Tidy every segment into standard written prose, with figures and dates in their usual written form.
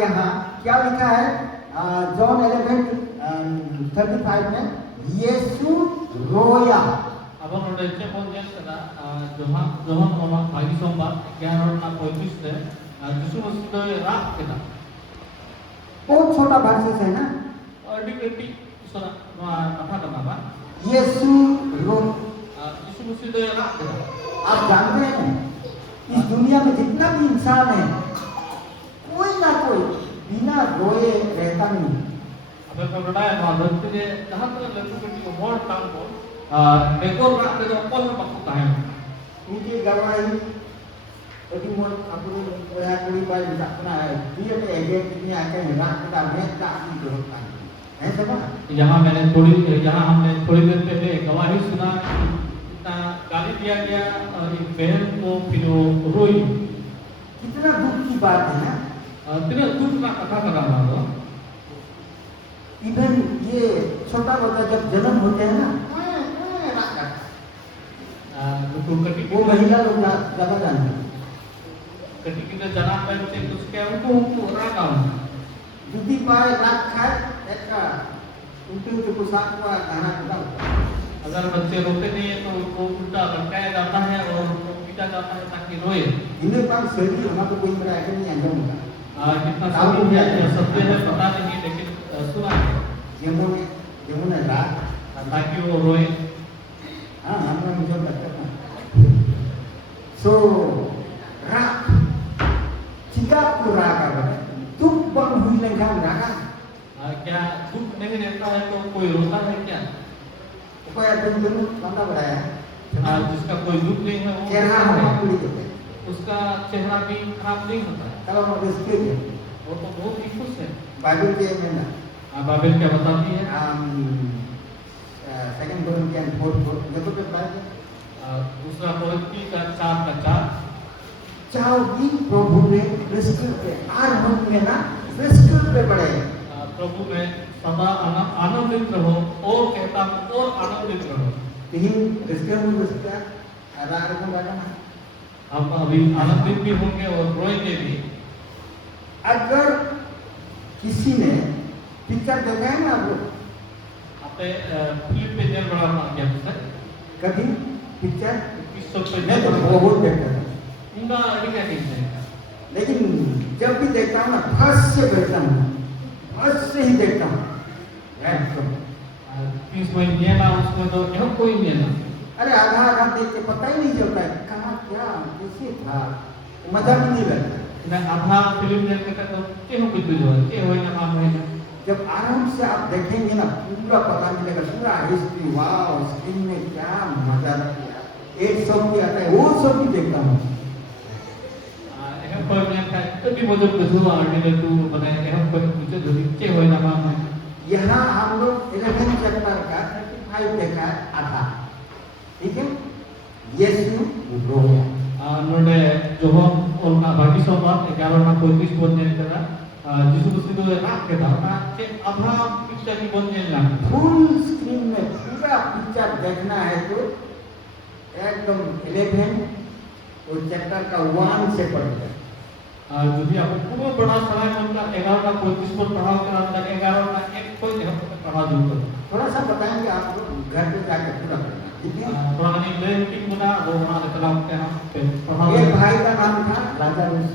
यहाँ क्या लिखा है जॉन 11:35 में यीशु रोया। अब हम नोटे पॉइंट जैसे करा जोहान ओमा भागी सोमवार 11:35 से यीशु मसीह तो रात के था बहुत छोटा वर्सेस है ना। और डिकेटी सुना कथा करना बा यीशु रो यीशु मसीह तो रात के था। आप जानते हैं इस दुनिया में जितना भी इंसान है कोई ना कोई बिना रोए रहता नहीं। अब हम बताया धरती के जहाँ तक लड़की बेटी को मोड़ काम को देखो रात के तो कौन सा पक्का है उनकी गवाही यदि मोर अपने कोया कोई बार जाना है ये तो एजेंट कितनी आके रात का मैच का आदमी जरूरत है सब। यहाँ हमने थोड़ी देर पहले गवाही सुना इतना गाली दिया गया एक बहन को फिर वो रोई। कितना दुख की बात है ना। तेरे दुख का कथा कर रहा था। इधर ये छोटा बच्चा जब जन्म होते हैं ना वो महिला लोग ज्यादा जानते हैं। ketika jalan penting terus kayak uku ragam Jadi पाए रखा एक उल्टी उल्टी साकवा खाना खा। अगर बच्चे रोते नहीं है तो उनको उल्टा लटकाया जाता है और उनको पीटा जाता है ताकि रोए। इन्हें पर शरीर हमारे कोई मेरा ऐसा नहीं अंजाम होगा। कितना सत्य है पता नहीं लेकिन सुना है यमुना रात ताकि वो रोए। हाँ हमने मुझे लगता है so रात चिका पूरा का तुम बन हुई लंघन रागा क्या दुख नहीं रहता है तो कोई रोता है क्या? कोई आदमी जरूर बंदा बनाया जिसका कोई दुख नहीं है वो चेहरा हम पूरी देते उसका चेहरा भी खराब नहीं होता है। kalau mau rezeki वो तो बहुत ही खुश है। बाइबल के में ना बाइबल क्या बताती है? सेकंड कोरिंथियन 4:4 जब तक बात दूसरा कोरिन्थी का 4:4 चाहो भी प्रभु में रेस्क्यू पे आर मन में ना रेस्क्यू पे बढ़े प्रभु में सदा आनंदित रहो और कहता हूँ और आनंदित रहो। तीन रेस्क्यू में रेस्क्यू आराम को गाना हम अभी आनंदित भी होंगे और रोएंगे भी। अगर किसी ने पिक्चर देखा है ना वो आपने फिल्म पे जेल बड़ा मार गया पुस्तक कभी पिक्चर किसको पे मैं तो बहुत देखता था उनका क्या कहते हैं लेकिन जब भी देखता हूँ ना फर्स्ट से देखता हूँ फर्स्ट से ही देखता हूँ एकदम इसमें ये ना उसमें तो यहाँ कोई नहीं है। अरे आधा आधा देख के पता ही नहीं चलता है कहाँ क्या कैसे था मजा भी नहीं लगता। मैं आधा फिल्म देखने का तो क्यों कुछ भी जो है क्या होएगा काम होएगा। जब आराम से आप देखेंगे ना पूरा पता मिलेगा पूरा हिस्ट्री वाह स्क्रीन में क्या मजा किया एक सब भी आता है वो सब भी देखता हूँ। पर मैं कभी मुझे कुछ आर्मी में तू बनाए हैं पर मुझे जो क्या होएगा काम है। यहाँ हम लोग 11 चैप्टर का 35 देखा आधा ठीक है यीशु रोया नोडे जो हम उनका बाकी सोमवार 11:35 बोलने का यीशु मसीह तो रात के था ना कि आधा पिक्चर की बोलने लगा फुल स्क्रीन में पूरा पिक्चर देखना है तो एकदम 11 वो चैप्टर का 1 से पढ़ना यदि आपको पूरा बड़ा समय उनका 11:35 को पढ़ाओ के अंदर 11:01 को पढ़ा दूंगा। थोड़ा सा बताएंगे आप लोग घर पे जाकर पूरा करना थोड़ा नहीं लेकिन बना वो हमारे कलाम के हम पे ये भाई का नाम था लाजरुस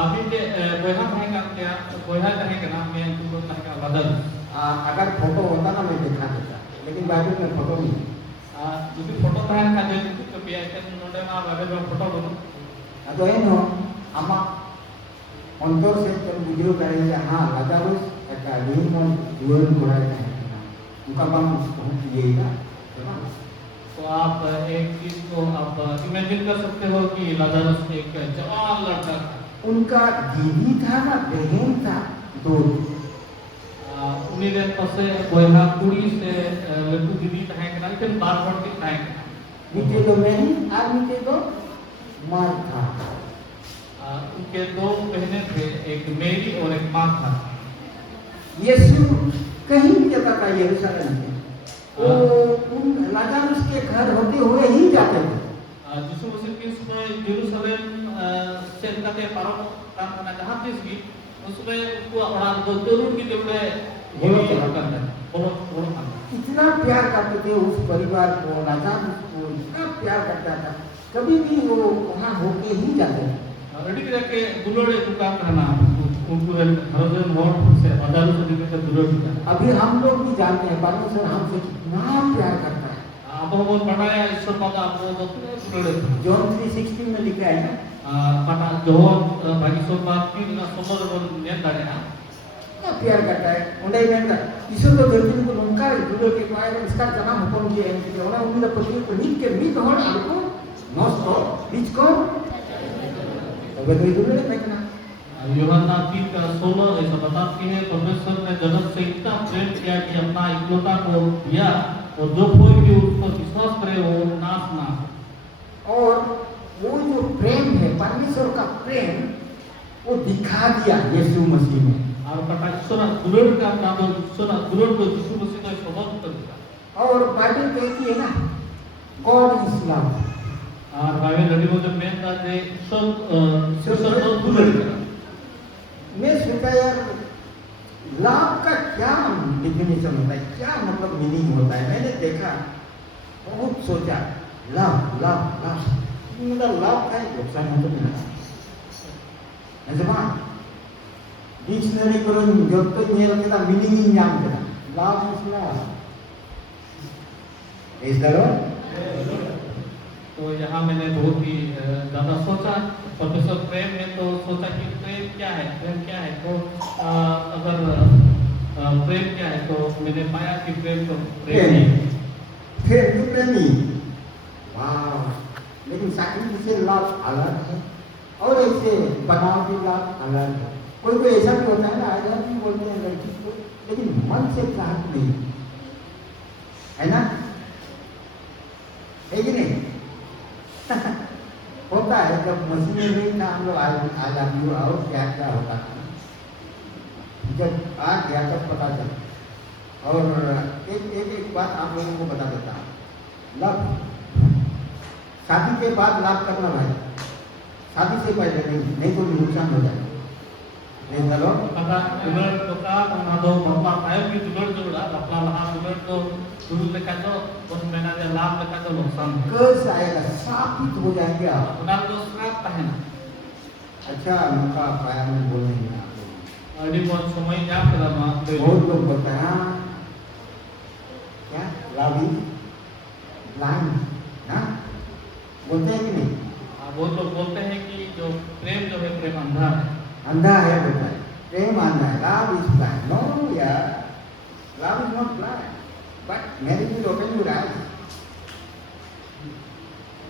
अभी के कोयहा भाई का क्या कोयहा कहे के नाम में तुमको कहे का बदल अगर फोटो होता ना मैं दिखा देता लेकिन बाइबल में फोटो नहीं यदि फोटो कहे का जो तो पिया के नोडे में बाइबल में फोटो बनो तो है नो अम्मा अंतर से जब वीडियो करेंगे हाँ लाजरुस एक रीमन डुअल कोड़ा है उनका नाम बहुत यही था। तो आप एक चीज को आप इमेजिन कर सकते हो कि लाजरुस एक जवान लड़का उनका दीदी था ना बहन था दो उन्हीं दिन पसे कोयहा कुड़ी से लड्डू दीदी कहे के ना लेकिन बार बार के कहे नीचे तो मैरी और नीचे तो मार्था उनके दो बहनें थे एक मेरी और एक मार्था। यीशु कहीं जाता था यरूशलेम में वो उन लाजरुस के घर होते हुए ही जाते थे। यीशु मसीह के समय यरूशलेम से तक पारों काम करना जहाँ चीज की उसमें उनको अपना तो जरूर की जोड़े बोलो ये तो। करना है बोलो बोलो करना इतना प्यार करते थे उस परिवार को, लाजान को इतना प्यार करता था, कभी भी वो वहाँ होके ही जाते थे। रेडी करके दुलोड़े दुकान रहना उनको घर से मोड़ से बाजार से लेकर दुलोड़े दुकान अभी हम लोग भी जानते हैं परमेश्वर हमसे कितना प्यार करता है। आप वो बनाया ईश्वर पादा आप वो दुलोड़े जॉन 3:16 में लिखा है ना, pada Johor bagi sobat tin somor niat dari na कितना प्यार करता है। उन्हें कहता ईश्वर तो धरती को नौका दुलो के पाए में इसका जन्म हुक्म किया है कि उन्हें उन्हें पति को नीक के मीत होने आपको नॉस्टो बीच को तो वे दुलो ने कहना यूहन्ना 3:16 ऐसा बताती है परमेश्वर ने जगत से इतना प्रेम किया कि अपना इकलौता को दिया और जो कोई भी उस पर विश्वास करे वो नाश ना और वो जो प्रेम है परमेश्वर का प्रेम वो दिखा दिया यीशु मसीह में। और कटा ईश्वर दुलोड़ का काम ईश्वर दुलोड़ को यीशु मसीह ने स्वभाव कर दिया और बाइबल कहती है ना गॉड इज लव। और बाइबल रेडी में जो मेन था जे ईश्वर तो दुलोड़ का मैं सोचा यार लव का क्या डिफिनेशन होता है, क्या मतलब मीनिंग होता है। मैंने देखा बहुत सोचा लव लव लव मतलब लव का नुकसान होता है ऐसा डिक्शनरी करून जब तो ये लगता मीनिंग ही नाम करा love is love is the Lord. तो यहाँ मैंने बहुत ही ज़्यादा सोचा प्रोफेसर प्रेम में तो सोचा कि प्रेम क्या है तो अगर प्रेम क्या है तो मैंने पाया कि प्रेम तो प्रेम ही है। फिर भी प्रेमी वाह, लेकिन साकिब से लव अलग है और ऐसे बनावटी लव अलग है। कोई कोई ऐसा भी होता है ना अगर भी बोलते हैं लड़की को लेकिन मन से चाहत नहीं है ना, है कि नहीं होता है जब मशीन में था हम लोग आई लव यू और क्या क्या होता था जब आ गया तब पता चला। और एक बात आप लोगों को बता देता हूँ लव शादी के बाद लाभ करना भाई, शादी से पहले नहीं तो नुकसान हो जाएगा। चलो kata dular to ka mengado bapak tayo ki dular to da bapak lahan dular to dulu lekat to bos mena dia lam lekat to नुकसान है कर्ज आएगा, साबित हो जाएंगे आप। उनार तो श्राप tahen अच्छा मौका पाया मैं बोलने में आपको di buat समय jam dalam बहुत लोग बताया क्या लव इज ब्लाइंड ना, बोलते हैं कि नहीं। वो लोग बोलते हैं कि जो प्रेम जो है प्रेम अंधा है। अंधा है बोलता है प्रेम अंधा है। लव इज ब्लाइंड नो यार, love is not blind but marriage will open your eyes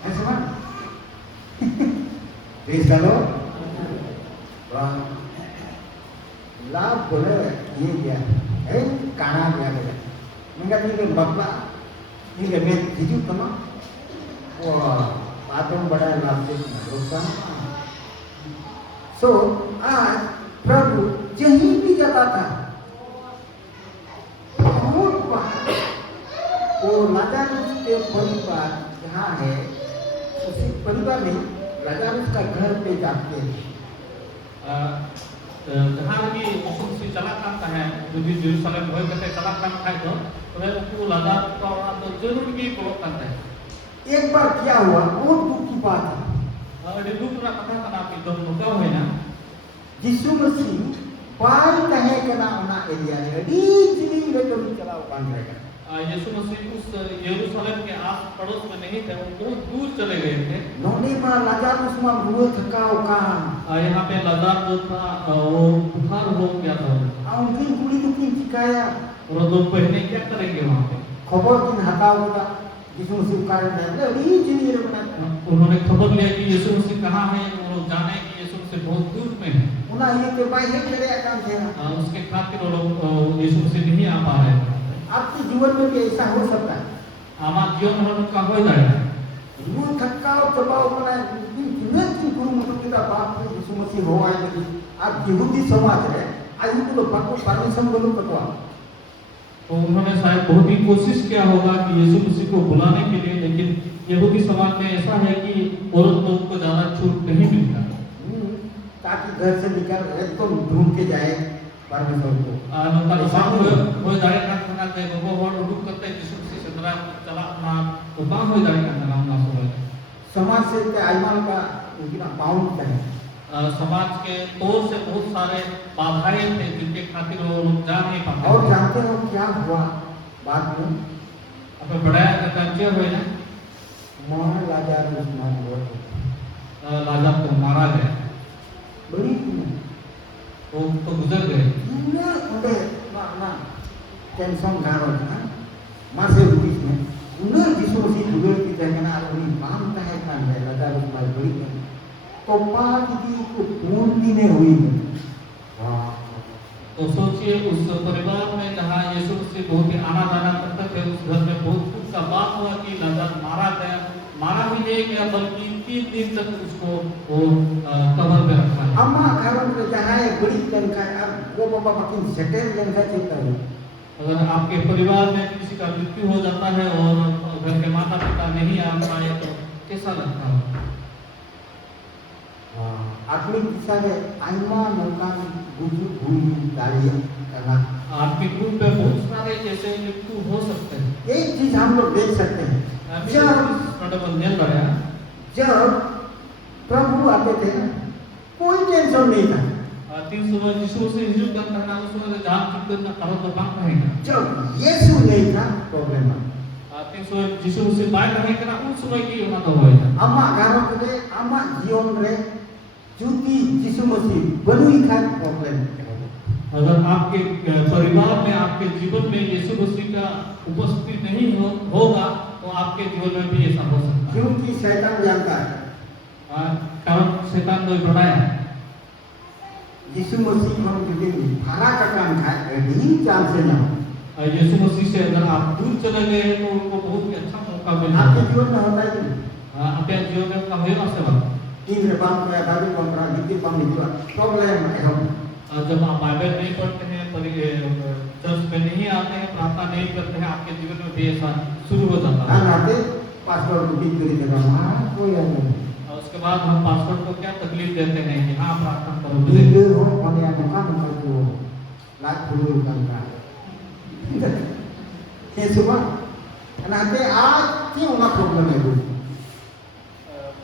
ऐसा बात प्लीज चलो लव बोले ये क्या है काना क्या बोले मैंने ठीक है बकला ठीक है मैं हिजू कमा वो पातों बड़ा लव से रोका। सो आज प्रभु जहीं भी जाता था बहुत बार वो लाजारुस के परिवार जहाँ है उसी परिवार में लाजारुस का घर पे जाते हैं। जहाँ भी मुस्लिम चला करता है जो भी जेरूसलम भर करते चला करता है तो वह उनको लादार का वहाँ तो जरूर भी ब्लॉक करता है। एक बार क्या हुआ बहुत दुख की बात है di dulu pernah kata kena itu buka wena यीशु मसीह बाई कहे कना उना एरिया ने डी जिनी रे कभी चलाओ कान रहेगा। यीशु मसीह उस यरूशलेम के आस पड़ोस में नहीं थे, वो बहुत दूर चले गए थे। नोने मा लाजारुस मा रुए थकाओ कान यहाँ पे लाजार जो था वो बुखार हो गया था उनकी पूरी दुखी शिकाया और तो पहले क्या करेंगे वहाँ पे खबर दिन हटाओ का यीशु मसीह कारण है डी जिनी रे बना उन्होंने खबर लिया कि यीशु मसीह कहाँ है, वो लोग जाने कि यीशु मसीह बहुत दूर में है। उना ये के भाई है मेरे काम थे उसके खातिर वो लोग यीशु मसीह नहीं आ पा रहे हैं। आपके जीवन में भी ऐसा हो सकता है हमारा जीवन में उनका हो जाएगा रुए थकाओ दबाओ बना दिन गुरु मतलब किता बाप से यीशु मसीह हो आए लेकिन आप यहूदी समाज है आज को लोग बाप को परमिशन बोलो पकवा तो उन्होंने शायद बहुत ही कोशिश किया होगा कि यीशु मसीह को बुलाने के लिए, लेकिन यहूदी समाज में ऐसा है कि औरत लोग को ज्यादा छूट नहीं मिलता। ताकि घर से निकल एकदम ढूंढ के जाए परमेश्वर को। Kalau bang boleh dari kan dengan saya bawa duduk kertas diskusi setelah telah na bang boleh dari kan dalam langsung. समाज से ते आईमान का उनकी ना बाउंड है। समाज के तौर से बहुत सारे बाधाएं थे जिनके खातिर वो लोग जा नहीं पाते। और जानते हो क्या हुआ बाद में? अब बड़ा कंचे हुए ना मोहन लाचार मार हुआ लाचार को मारा गया। बड़ी वो तो गुजर गए। ना उन्हें ना टेंशन गारो था मासे रुपीस में उन्हें जिसको सी गुजर की तरह ना आदमी मानता है kan लाचार मार बड़ी तो पाप की को पूर्ण ने हुई। तो सोचिए उस परिवार में जहाँ यीशु मसीह बहुत ही आना जाना करते थे उस घर में बहुत कुछ का बात हुआ कि लाचार मारा गया। मारा भी नहीं गया बल्कि 3 दिन तक उसको वो कब्र में रखा है। अम्मा कारण में जहाँ एक बड़ी लंका अब वो बाबा मकिन सेटल लंका चलता है। अगर आपके परिवार में किसी का मृत्यु हो जाता है और घर के माता पिता नहीं आ पाए तो कैसा लगता है? आत्मिक दिशा में आईमा नौका गुजु भूमि कार्य करना आत्मिक रूप में बहुत सारे जैसे मृत्यु हो सकते हैं। एक चीज हम लोग देख सकते हैं जब प्रभु आते थे ना कोई टेंशन नहीं था। जब यीशु नहीं था प्रॉब्लम अम्मा गारों के अम्मा जीवन रे जुती यीशु मसीह बनुई था प्रॉब्लम। अगर आपके परिवार में आपके जीवन में यीशु मसीह का उपस्थिति नहीं होगा तो आपके जीवन में भी ऐसा हो सकता है। क्योंकि शैतान जानता है कारण शैतान तो बड़ा है। यीशु मसीह को हम कहते हैं भाड़ा का काम है यही चांस है ना। यीशु मसीह से अगर आप दूर चले गए तो उनको बहुत ही अच्छा मौका मिला। आपके जीवन में होता है नहीं? आपके जीवन में कब होगा सेवा? तीन बार में दादी पंद्रह नीति पंद्रह प्रॉब्लम है हम। जब आप बाइबल नहीं पढ़ते हैं चर्च में नहीं आते हैं प्रार्थना नहीं करते हैं आपके जीवन में भी ऐसा शुरू हो जाता है। आते पासवर्ड को भी करी देगा हाँ कोई नहीं। उसके बाद हम पासवर्ड को क्या तकलीफ देते हैं कि हाँ प्रार्थना करो। वीडियो हो बने मौका को लाख फुल का ये सुबह नाते आज क्यों ना प्रॉब्लम है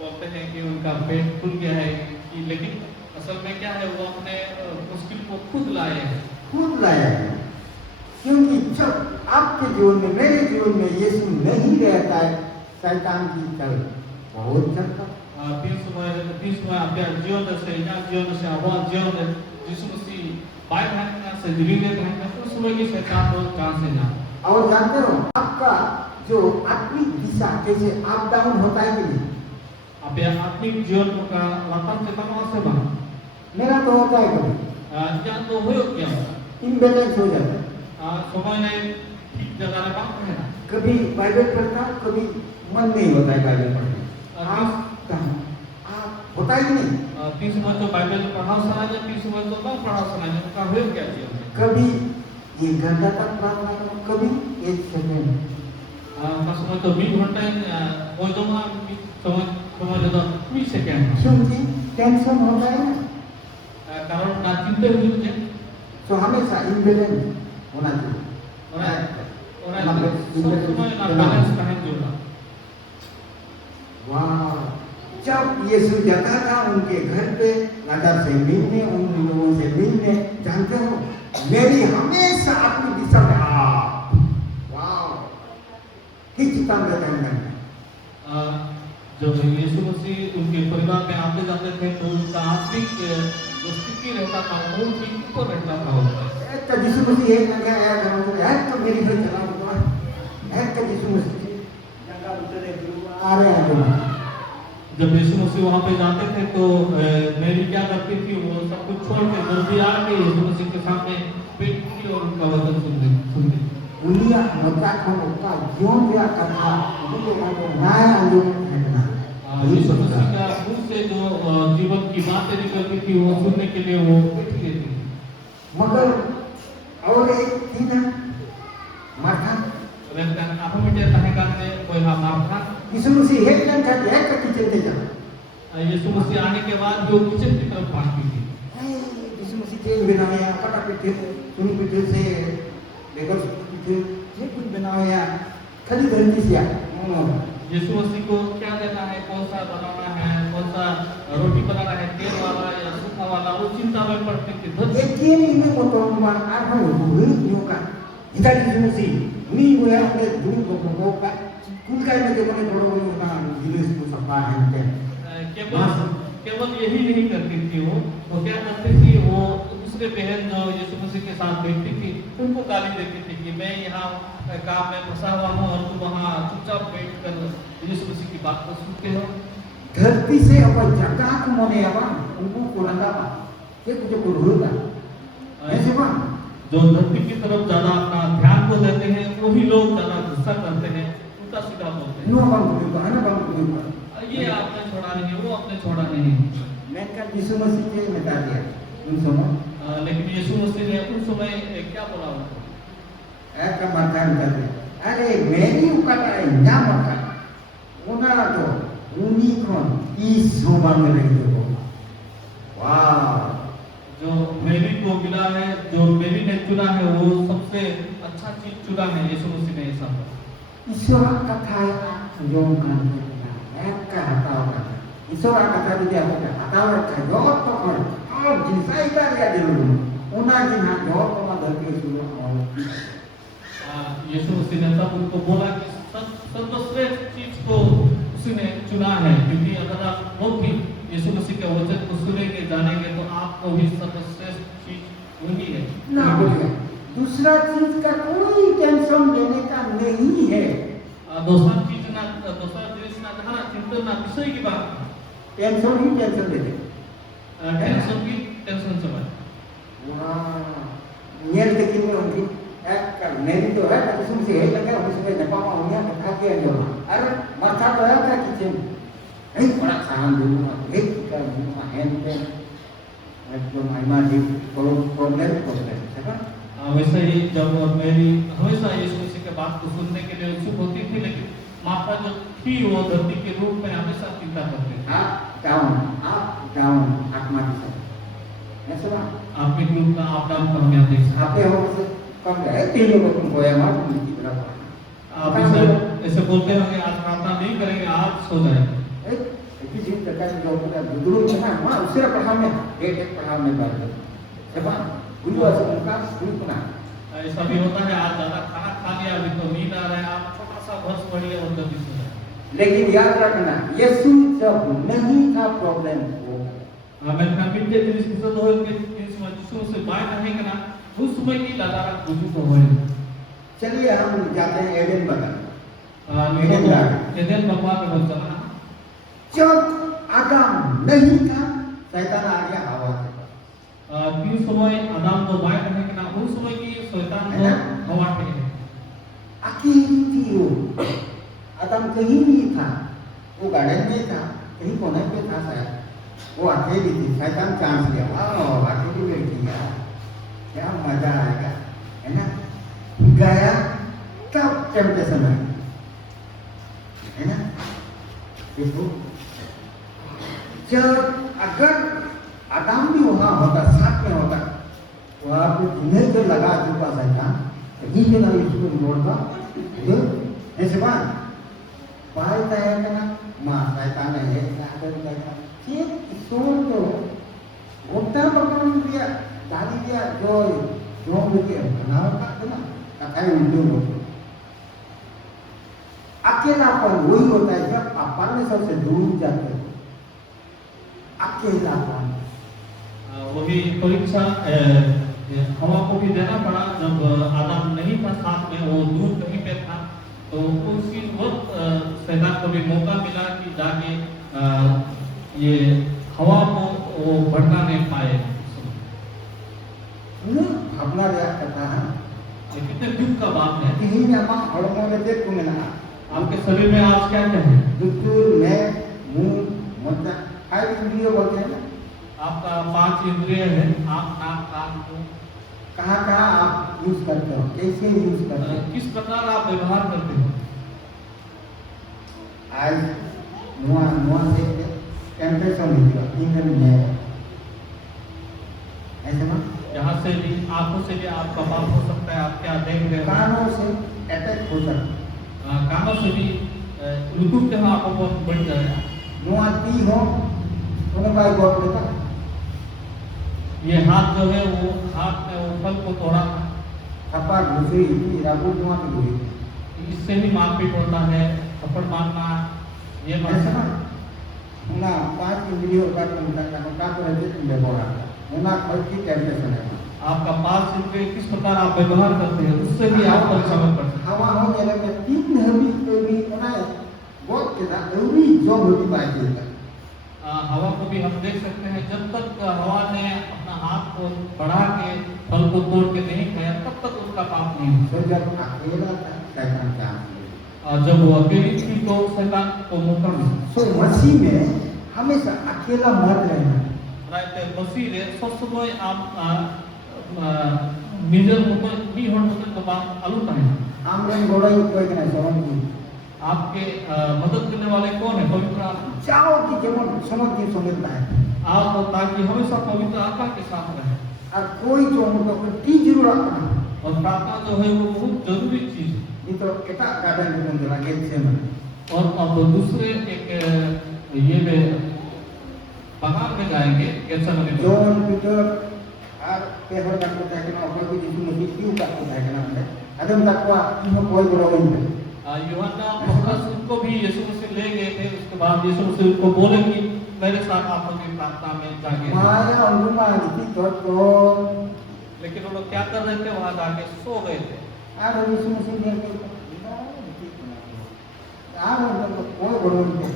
बोलते हैं कि उनका पेट फूल गया है कि लेकिन असल में क्या है वो अपने मुश्किल को खुद लाए हैं। खुद लाया है क्योंकि जब आपके जीवन में मेरे जीवन में यीशु नहीं रहता है शैतान की चल बहुत चलता। तीन समय आपल्या जीवन से या जीवन से आवाज जीवन यीशु मसीह बाइक है से जुड़ी गए हैं उस समय की शैतान बहुत चांस है ना। और जानते हो आपका जो आत्मिक दिशा कैसे अप डाउन होता है कि नहीं? आप आत्मिक जीवन का लताम से कम से बना मेरा तो होता है कभी क्या तो हो क्या इम्बैलेंस हो जाता है। समय नहीं ठीक जगह पे बात है ना। कभी बाइबल पढ़ता कभी मन नहीं होता है बाइबल पढ़ने। आप होता है कि नहीं? 30 समय तो बाइबल पढ़ाओ सुना है 30 समय तो कम पढ़ाओ सुना है उनका हो क्या जीवन में? कभी ये घंटा तक प्रार्थना करो कभी 1 सेकंड समय तो 20 घंटा हो जाऊंगा समय तो 20 सेकंड क्योंकि टेंशन होता है ना कारण ना चिंता हुई मुझे तो हमेशा इम्बैलेंस होना चाहिए और समय ना बैलेंस कहीं जोड़ा। वाह जब यीशु जाता था उनके घर पे लाचार से मिलने उन लोगों से मिलने जानते हो मेरी हमेशा अपनी दिशा में वाह हिचकिचान रहता है। जब यीशु मसीह उनके परिवार में आते जाते थे तो उनका आत्मिक जो स्थिति रहता था वो भी ऊपर रहता था। तो यीशु मसीह एक लगा यार तो मेरी घर चला हुआ है तो यीशु मसीह जगह उतरे आ रहे हैं। जब यीशु मसीह वहाँ पे जाते थे तो मेरी क्या करती थी वो सब कुछ छोड़ के जल्दी आके यीशु मसीह के सामने पेट की और उनका वचन सुनते उलिया मजाक हम उसका जीवन दिया करना उनके को न्याय अंजुम करना। यीशु मसीह का मुंह से जो जीवन की बातें निकलती थी वो सुनने के लिए वो बैठ लेती थी। मगर और एक थी ना Martha apa menceritakan koy ha martha यीशु मसीह एक दिन था एक किचन में जा यीशु मसीह मसीह आने के बाद वो किचन की तरफ भागती थी। यीशु मसीह तेल बनाया, कटा पिटे, सुन पिटे से लेकर पिटे, ये कुछ बनाया, खाली धरती से यीशु मसीह को क्या देना है, कौन सा बनाना है, कौन सा रोटी बनाना है, तेल वाला या सूखा वाला, वो चिंता में पड़ती थी। Ekian ini motor-motor apa dulu juga. Kita di sini ini gue yang udah dulu bapak-bapak, kulkai में जब मैंने बड़ों का जिले से सफा है केवल यही नहीं करती थी वो क्या करती थी, वो दूसरे बहन जो यीशु मसीह के साथ बैठती थी उनको गाली देती थी कि मैं यहाँ काम में फंसा हुआ हूँ और तुम वहाँ चुपचाप बैठ कर यीशु मसीह की बात को सुनते हो। धरती से apa जगह को मने apa उनको kurang apa ये कुछ होगा ऐसे बात जो धरती की तरफ ज्यादा अपना ध्यान को देते हैं वही लोग ज्यादा गुस्सा करते हैं, उल्टा सीधा बोलते हैं। नो बंग ये आपने छोड़ा नहीं, वो आपने छोड़ा नहीं। मैं कल यीशु मसीह के बता दिया उन समय, लेकिन यीशु मसीह ने उन समय क्या बोला उनको? ऐसा मतदान कर दिया, अरे मेरी उकता है ना मत उन्हें तो उन्हीं इस सोमवार में रह गए। वाह, जो मेरी को मिला है, जो मेरी ने चुना है, वो सबसे अच्छा चीज चुना है यीशु मसीह ने। ऐसा ईश्वर कथा जो kan kata orang ईश्वर कथा भी क्या होता है हटाओ का जॉब पकड़ और जिसai कार्य dulu उन्हें जिन्हा जॉब को मदद के शुरू और यीशु मसीह ने तब उनको बोला कि सर्वश्रेष्ठ चीज को उसने चुना है, क्योंकि अगर आप लोग भी यीशु मसीह के वचन को सुनेंगे जानेंगे तो आपको भी सर्वश्रेष्ठ चीज वही है ना बोलिए। दूसरा चीज का कोई टेंशन लेने का नहीं है। दूसरा चीज ना धारा चिंतन ना विषय की बात, टेंशन ही टेंशन लेते टेंशन की टेंशन से बात। वाह, ये लेकिन में उनकी एक मेरी तो है तो उसमें है लगा उसमें नेपाल में उन्हें कथा किया जो अरे मरता तो है क्या किचन नहीं बड़ा सामान दूंगा एक का दूंगा हैंड पे एकदम आईमाजी प्रॉब्लम है। वैसे ही जब मेरी हमेशा यीशु मसीह के बात को सुनने के लिए उत्सुक होती थी, लेकिन माता जो थी वो धरती के रूप में हमेशा चिंता करती थी। आप डाउन आत्मा की सब ऐसा बात आपके ग्रुप का आप डाउन पर हमें देख सकते आपके हो से कम है तीन लोगों को बोया मार की तरह आप ऐसे बोलते होंगे आज प्रार्थना नहीं करेंगे, आप सो जाएंगे। एक ही प्रकार जो पूरा बुजुर्ग है ना वहाँ उससे पढ़ा में एक पढ़ा में बात है सब बुजुर्ग से उनका स्कूल पढ़ा ऐसा भी होता है। आज ज्यादा खाना खा लिया, अभी तो नींद आ रहा है, आप छोटा सा वर्ष पढ़िए और जल्दी सो जाए। लेकिन याद रखना यीशु जब नहीं था प्रॉब्लम हो हमें नबी के दिन से तो है कि इस मनुष्यों से बात नहीं करना उस समय की लगातार बुझू को होए। चलिए हम जाते हैं एडन बगल एडन भगवान में चलना। जब आदम नहीं था शैतान आ गया हवा के पास। तीन समय आदम को बात नहीं करना उस समय की शैतान को हवा के अकेली थी वो आदम कहीं नहीं था, वो गार्डन में था, कहीं कोने पे था शायद, वो अकेली थी। शैतान चांस लिया अकेली बैठी यार क्या मजा आएगा है ना, गया तब टेम्पटेशन आई है ना। देखो जब अगर आदम भी वहां होता साथ में होता तो आप जिन्हें जो लगा चुका शैतान कहीं भी ना इसको मोड़ता ऐसे बात पालता है ना माँ शैतान है ठीक सोन तो होता पकड़ दिया डाली दिया जो मुझे बनाओ का ना कथा उल्टे लोग अकेलापन वही होता है जब अपन में सबसे दूर जाते हो अकेलापन। वही परीक्षा हवा को भी देना पड़ा जब आदम नहीं था साथ में, वो दूर कहीं पे था, तो उसी वक्त शैतान को भी मौका मिला कि जाके ये हवा को वो बढ़ना नहीं पाए। भावना कथा है कितने दुख का बात है। कहीं में हम हड़मों में देख को मिला आपके शरीर में आज क्या क्या है? दुतुर में मुंह मज्जा फाइव इंद्रिय बोलते हैं ना, आपका 5 इंद्रिय है, आँख नाक कान मुंह। कहाँ आप यूज करते हो, कैसे यूज करते हो, किस प्रकार आप व्यवहार करते हो? आज मुआ मुआ से टेम्पटेशन होगा इंद्र में ऐसे ना यहाँ से भी आंखों से भी आपका पाप हो सकता है, आप क्या देख रहे हो। कानों से अटैक हो सकता है, कानों से भी लुटूप के आपको बहुत बढ़ जाएगा। नुआ ती हो उन्हें भाई गॉड लेता ये हाथ जो है वो हाथ में वो फल को तोड़ा था, थप्पा घुसी राबू नुआ की हुई इससे भी मारपीट होता है, थप्पड़ मारना ये ऐसे ना मत। उना 5 वीडियो का का रहते तुम बोला उना फल की टेम्पटेशन है आपका 5 रुपये किस प्रकार आप व्यवहार करते हैं उससे भी आप परीक्षा में पड़ सकते हवा हो गया कि 3 हमी पे भी बनाए बहुत के साथ भी जो होती बात है हैं। हवा को भी हम देख सकते हैं, जब तक हवा ने अपना हाथ को बढ़ा के फल को तोड़ के नहीं खाया तब तक उसका पाप नहीं हुआ। तो जब अकेला था शैतान चांस और जब वो अकेली थी तो शैतान को मौका मिला। सो मसीह में हमेशा अकेला मत रहना राइट मसीह रे सब समय आप निजर होते भी होते तो बात अलग है। आमरन गोड़ाई कोई नहीं समझ आपके मदद करने वाले कौन है? पवित्र आत्मा। चाहो कि केवल समझ की समझता है आप ताकि हमेशा पवित्र आत्मा के साथ रहे। और कोई जो उनको कोई जरूरत नहीं और प्रार्थना जो है वो बहुत जरूरी चीज है। ये तो एटा गार्डन में जो लगे थे में और अब दूसरे एक ये में पहाड़ में जाएंगे कैसा लगे जॉन पीटर और पेपर का को है ना कोई भी यीशु मसीह क्यों का को है ना अदम तकवा इनको कोई बड़ा नहीं यूहन्ना पतरस उनको भी यीशु मसीह ले गए थे। उसके बाद यीशु मसीह उनको बोले कि मेरे साथ आप लोग प्रार्थना में जाके माया उन्मा नीति तो लेकिन वो लोग क्या कर रहे थे? वहां जाके सो गए थे। और यीशु मसीह ने আর कोई बड़ा नहीं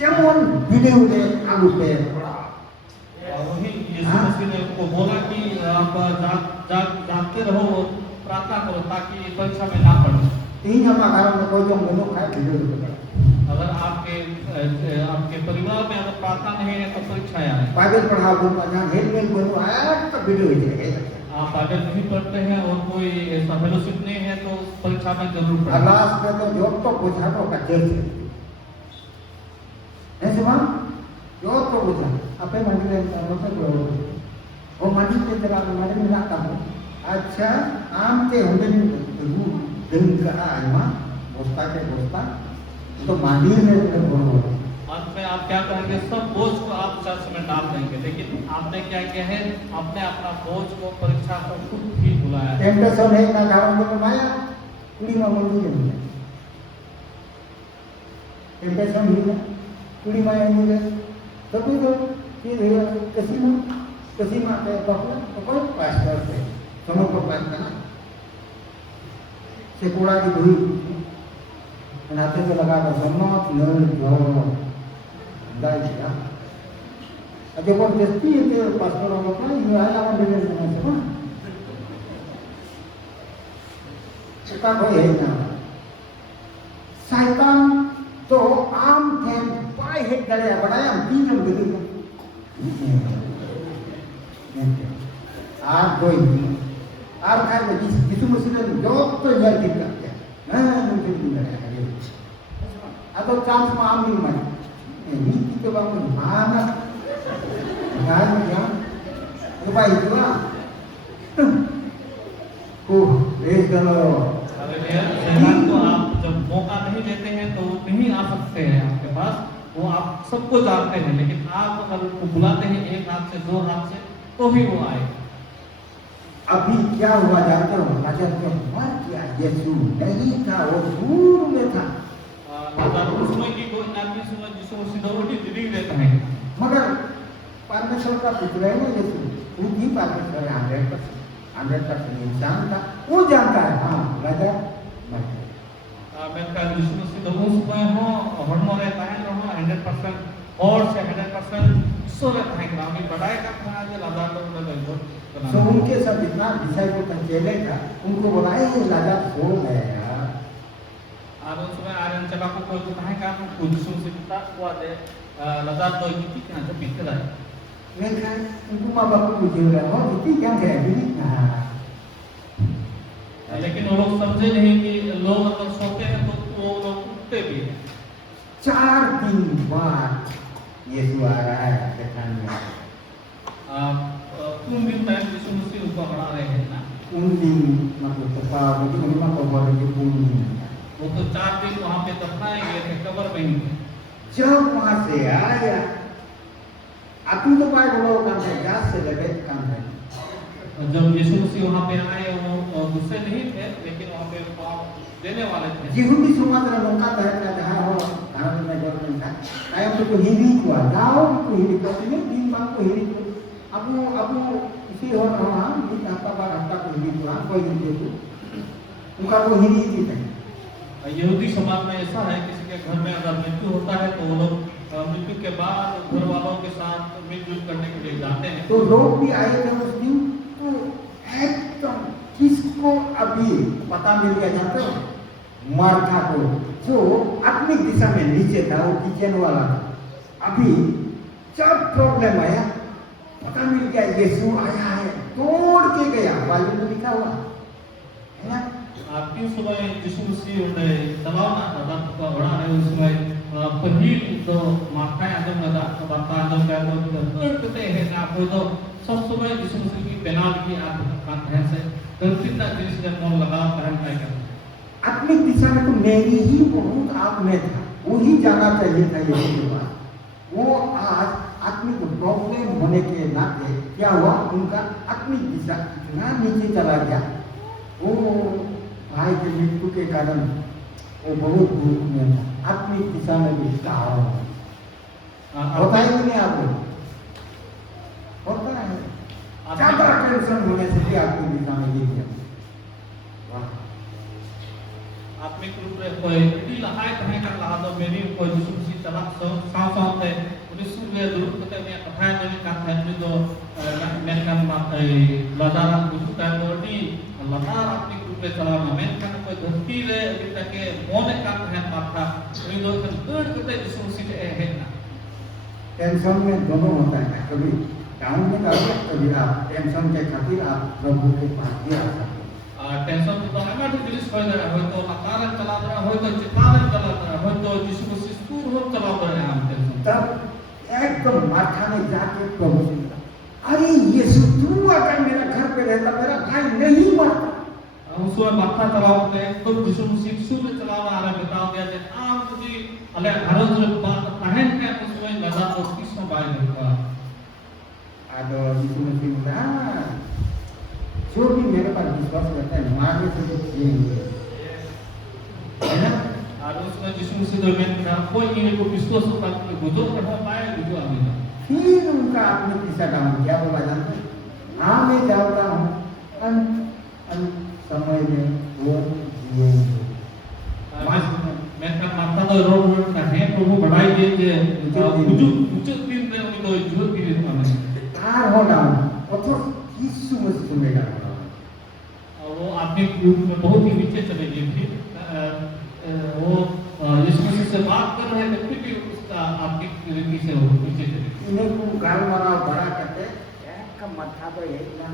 যেমন ভিডিওতে আলু पे और वही यीशु मसीह ने उनको बोला कि आप जागते रहो और प्रार्थना करो ताकि परीक्षा में ना पड़ो। तीन जमा कारण में कोई जो मनो खाए वीडियो अगर आपके परिवार में अगर प्रार्थना नहीं है तो परीक्षा आए। बाइबल पढ़ा को ना हेड में बनो आया तो वीडियो है आप बाइबल नहीं पढ़ते हैं और कोई ऐसा फेलोशिप नहीं है तो परीक्षा में जरूर पढ़ें। अल्लाह का तो जॉब तो पूछा तो का चर्च ऐसे बात जॉब तो पूछा अपने मंदिर में रोते को वो मंदिर के तरह मंदिर में ना काम अच्छा आम के होने में दिन का आयमा बोस्ता के बोस्ता तो मंदिर में बोलो अंत में आप क्या करेंगे? सब बोझ को आप चर्च में डाल देंगे, लेकिन आपने क्या किया है? आपने अपना बोझ को परीक्षा को खुद ही बुलाया है। टेम्पटेशन है ना कारण में माया कुड़ी में मंदिर में टेम्पटेशन ही है कुड़ी माया नहीं है तभी तो ये कसी में के बापू तो कोई पास करते समझ को पास करना से कूड़ा की धुई नाते से लगा कर सम्मत नल जो दाई दिया अजय को जस्ती है कि पासपोर्ट वालों का ये आया हम बिजनेस में से ना इसका कोई है ना शैतान तो आम थे पाए है गले बढ़ाया हम 3 जन गिरी आप कोई आप खाए में यीशु मसीह ने जॉब तो यार ठीक करते हैं ना मुझे नहीं लगा अब तो चांस में आम नहीं मारे नीति के बारे में माना गाय में क्या तो भाई जुआ को रेस करो शैतान को आप जब मौका नहीं देते हैं तो नहीं आ सकते हैं आपके पास। वो आप सबको जानते हैं, लेकिन आप अगर उनको बुलाते हैं एक हाथ से 2 हाथ से तो ही वो आए। अभी क्या हुआ जानते हो राजा ने मर गया यीशु नहीं था वो दूर में था उसमें की कोई आदमी सुना जिसको सीधा उठी दिल्ली रहता है मगर परमेश्वर का पुत्र है ना यीशु वो भी परमेश्वर है 100% इंसान था वो जानता है हाँ राजा मर गया menkan Yesus Kristus itu supaya hormon tahan roh 100% और से 100% सोरे tahan kami बढ़ाए का खाना जो लादा तो उनका तो सो उनके सब जितना डिसाइपल का चेले था उनको बुलाए ये लाजा सो गया और उसमें आर्यन चला को कोई तो tahan का कुछ सुनता हुआ दे लादा तो इतनी क्या तो पीछे रहा लेकिन उनको माँ बाप को पूछे रहा हो इतनी क्या है लेकिन वो लोग समझे नहीं कि लोग अगर सोते हैं तो वो लोग उठते भी हैं। 4 दिन बाद यीशु आ रहा है शैतान में। उन दिन टाइम यीशु मसीह उनको बढ़ा रहे हैं ना, उन दिन मतलब तपा बड़ी उन्मा को बोले कि उन दिन वो तो 4 दिन वहाँ पे दफनाए गए थे, कब्र में ही थे। जब वहां से आया अभी तो बाय बोलो काम है गैस से लगे काम है। और जब यीशु मसीह वहाँ पे आए वो गुस्से नहीं थे, लेकिन वहाँ पे पाप देने वाले थे। यहूदी समाज में लोग का है जहां हो भारत में जो था आया तो हिरी को गाओ को हिरी को नहीं दिन बात को हिरी को अब इसी हो रहा है ये हफ्ता बार हफ्ता को हिरी को कोई नहीं दे उनका को हिरी नहीं है। यहूदी समाज में ऐसा है, किसी के घर में अगर मृत्यु होता है तो वो लोग मृत्यु के बाद घर वालों के साथ मिलजुल करने के लिए जाते हैं। तो लोग भी आए थे उस दिन, तो एकदम किसको अभी पता मिल गया जानते हो, मार्था को जो अपनी दिशा में नीचे था, वो किचन वाला था। अभी जब प्रॉब्लम आया पता मिल गया यीशु आया है, तोड़ के गया, बाइबल में लिखा हुआ है ना। तीन सुबह यीशु मसीह उन्हें चलावना था तो बड़ा है उसमें पहली तो माथा आदम लगा तो बात आदम का तो करते हैं ना कोई तो सब सुबह यीशु मसीह की पेनाल्टी आप कहते हैं से गलती ना जिसने मन लगा करन काय कर अपनी दिशा में तो मेरी ही बहुत आप में था, वो ही जाना चाहिए था यीशु के पास। वो आज आत्मिक प्रॉब्लम होने के नाते क्या हुआ, उनका आत्मिक दिशा इतना नीचे चला गया, वो भाई के मृत्यु के कारण वो बहुत दुख में था, अपनी दिशा में भी कहा होता है कि नहीं आपको होता है, ज्यादा टेंशन होने से भी आपकी दिशा में गिर गया। आत्मिक रूप से कोई इतनी लहाय कहे कर लहा दो मेरी कोई यीशु मसीह चला साफ साफ है उनिसु ले दूर कते में कथा है का है जो मेनकन लदारा बुझु का बॉडी लदार आत्मिक रूप से चलाना मेनकन कोई धरती रे अभी तक के मोने का है माथा उन दो कर कते यीशु मसीह है ना। टेंशन में दोनों होता है, कभी डाउन में जाते कभी आप टेंशन के खातिर आप प्रभु के पास भी आ सकते हैं। टेंशन तो हमारे दिलिस हो रहा है तो लतारन चला रहा हो तो चितारन चला रहा हो तो यीशु मसीह सूर हो चला रहा है हम टेंशन तब एकदम माथा में जाके प्रभु से कहा, अरे यीशु तू अगर मेरा घर पे रहता मेरा भाई नहीं मरता। उस समय माथा चलाओ तो एकदम यीशु मसीह सूर चला रहा है बताओ दिया जे आम तुझी अले घर जो पहन के उस समय लगा तो किसमें बाय होगा आदो यीशु मसीह ने कहा जो भी मेरे पर विश्वास करता है मारने से तो जिएंगे, है ना। और उसमें यीशु मसीह जो में था कोई इन्हें को विश्वास का बुझो कर पाए बुझो हमें फिर उनका आपने दिशा डाउन किया, बोला जानते हाँ मैं जाता हूँ अन समय में वो जिएंगे। मैं का माथा तो रोड रोड का है प्रभु बढ़ाई दे जे बुझो बुझो दिन में उन तो जो भी हमें कार हो डाउन और यीशु मसीह सुनेगा वो आपके ग्रुप में बहुत ही नीचे चले गए थे, वो यीशु मसीह से बात कर रहे थे फिर भी उसका आपकी रीति से वो नीचे चले गए। इन्हें को गाल मारा बड़ा करते का माथा तो ये ना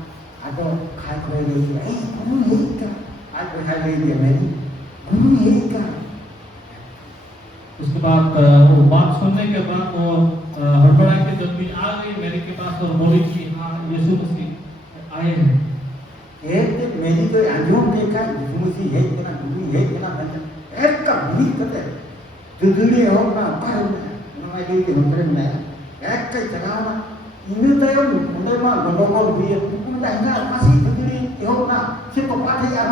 आदो खाए खोए ले लिया ए गुरु यही का आज बैठा ले लिया मेरी गुरु यही का। उसके बाद वो बात सुनने के बाद वो हड़बड़ा के जब भी आ गई मेरे के पास और बोली कि हाँ यीशु मसीह आए हैं। एक मेरी तो अंजों देखा यीशु मसीह है इतना गुरु है इतना बंदा एक का भी करते दुदुली हो ना पर ना ये के होते में एक का चलाओ ना इन्हें तो उन्हें मां गोगोल भी है उन्हें ना मसीह दुदुली हो ना सिर्फ पाठे यार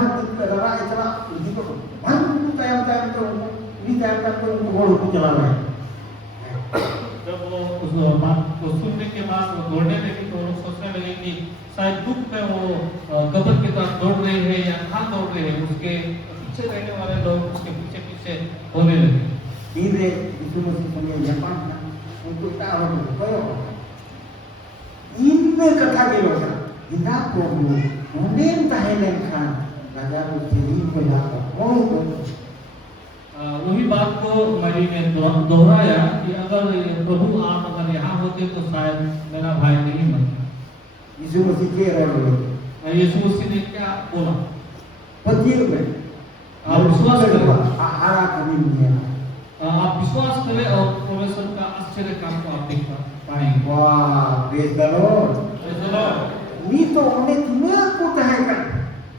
रवा इतना उसी को हम टाइम तो उन्हीं टाइम तक तो वो को चला रहा है। जब वो उस बात को सुनने के बाद वो दौड़ने लगी तो लोग सोचने लगे कि शायद दुख में वो कब्र की तरफ दौड़ रही है या कहाँ दौड़ रही है, उसके पीछे रहने वाले लोग उसके पीछे पीछे होने लगे। धीरे यीशु मसीह सुनिए जापान ना उनको इतना आवड़ करो इनमें कथा के लोग इधर प्रभु उन्हें ताहेलेन खान राजा को तेरी को जाकर कौन वही बात को मरी ने दोहराया कि अगर प्रभु आप अगर यहाँ होते तो शायद मेरा भाई नहीं मरता। यीशु मसीह के रोल यीशु मसीह ने क्या बोला पतियों में आप विश्वास करो आहारा कभी नहीं है आप विश्वास करें और परमेश्वर का आश्चर्य काम को आप देख पाएंगे। Wah, praise the Lord. Praise the Lord. Nito unik mengaku tahakan.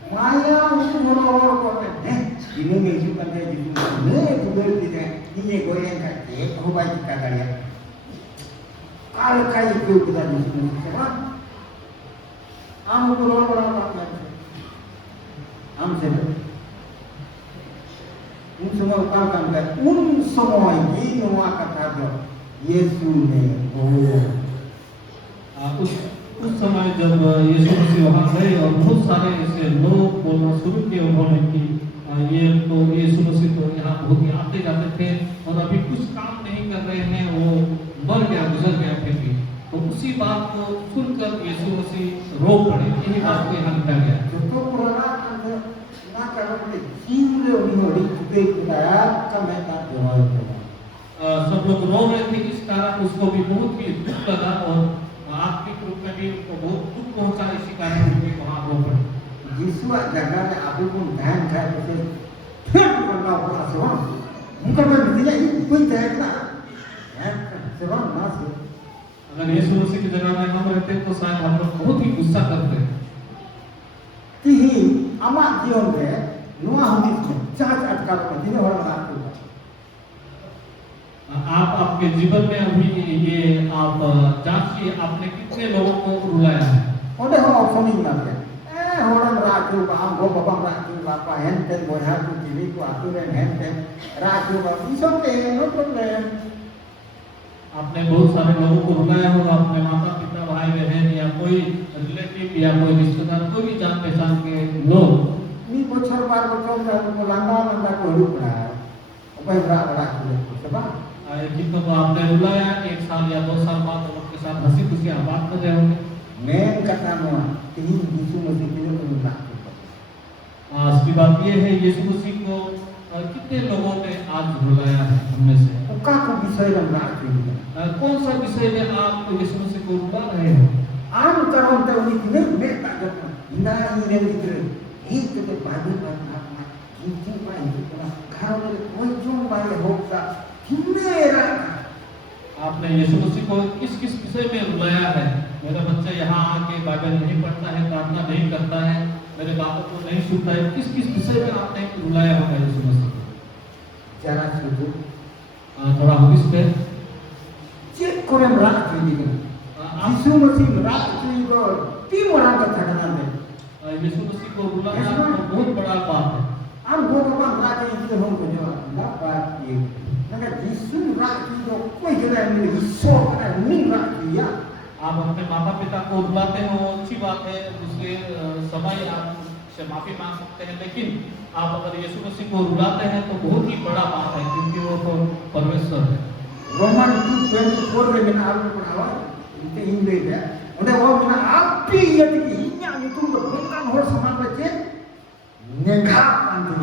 Maya untuk orang-orang kau ini menunjukkan dia itu itu tidak ini goyang kaki, kau baik kagaknya. Kalau kaya itu kita di sini, sebab amu orang-orang apa? Am sebab semua ucapan kan, semua ini semua kata dia Yesus ने उस समय जब यीशु मसीह वहाँ गए और बहुत सारे ऐसे लोग बोलना शुरू किए उन्होंने कि ये तो यीशु मसीह तो यहाँ बहुत ही आते जाते थे और अभी कुछ काम नहीं कर रहे हैं, वो मर गया, गुजर गया फिर भी। तो उसी बात को सुनकर यीशु मसीह रो पड़े। यही बात को यहाँ लिखा गया। तो पुराना ना करने के जीव उन्होंने जुटे किया कमें का जवाब सब लोग रो रहे थे, इस कारण उसको भी बहुत ही दुख लगा और आत्मिक रूप में भी उनको बहुत दुख पहुंचा, इसी कारण उनके वहाँ रो पड़े। यीशु जगह में आप लोगों को ध्यान खाए तो फिर करना होगा सेवा उनका मैं मिलने ही कोई ध्यान ना सेवा ना से अगर यीशु मसीह की जगह में हम रहते तो शायद हम लोग बहुत ही गुस्सा करते। कि अमात जीवन में नुआ हम इसमें चार अटका पर जिन्हें हो रहा है आप आपके जीवन में अभी ये आप जांचिए आपने कितने लोगों को रुलाया है। उन्हें हम ऑप्शन नहीं मिलते orang ragu baham go babam ragu bapa henten boya tu kini ku aturan henten ragu bapa iso te no problem। आपने बहुत सारे लोगों को रुलाया होगा, अपने माता पिता भाई बहन या कोई रिलेटिव या कोई रिश्तेदार कोई भी जान पहचान के लोग ni bocor bar bocor ko landa ko hidup lah apa yang ragu sebab जिनको तो आपने रुलाया 1 साल या 2 साल बाद उनके साथ हंसी खुशी बात कर रहे होंगे। मैं कथा नो कि यीशु मसीह के लिए ना असली बात ये है यीशु मसीह को कितने लोगों ने आज रुलाया है हममें से। का को विषय में कौन सा विषय में आप यीशु मसीह को रुला रहे हो। आम करो तो उन्हें मैं tak dapat ina ini gitu itu के बाबू बात ना इनकी बात इतना घर में कोई जो बारे होगा मेरा आपने यीशु मसीह को किस किस विषय में रुलाया है। मेरा बच्चा यहाँ आके बाइबल नहीं पढ़ता है, प्रार्थना नहीं करता है, मेरे बातों को नहीं सुनता है, किस किस विषय में आपने रुलाया होगा यीशु मसीह को। जरा सुनो थोड़ा हम इस पे चेक करें रात में यीशु मसीह रात में को 3 orang का ठहराना है। यीशु मसीह को रुलाना बहुत बड़ा बात है। हम वो बाबा रात में इसे हम को जो ना बात ये नगर यीशु रात में जो कोई जगह में यीशु का नहीं रात दिया। आप अपने माता पिता को रुलाते हो, अच्छी बात है, दूसरे समय आप से माफी मांग सकते हैं, लेकिन आप अगर यीशु मसीह को रुलाते हैं तो बहुत ही बड़ा बात है, क्योंकि वो तो परमेश्वर है। रोमन 2:24 में मैंने आपको पढ़ाया इनके इंग्लिश है उन्हें वो मैंने आप भी ये कि इन्हें ये तुम तो बेकार हो समान बच्चे नेगा अंतिम